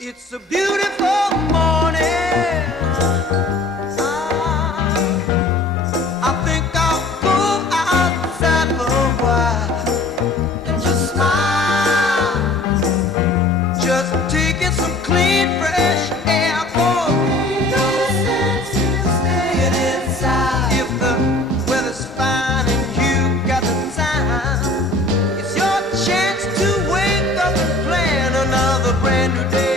It's a beautiful morning. I think I'll go outside for a while and just smile, just taking some clean, fresh air. Oh, no sense in staying inside. If the weather's fine and you got the time, it's your chance to wake up and plan another brand new day.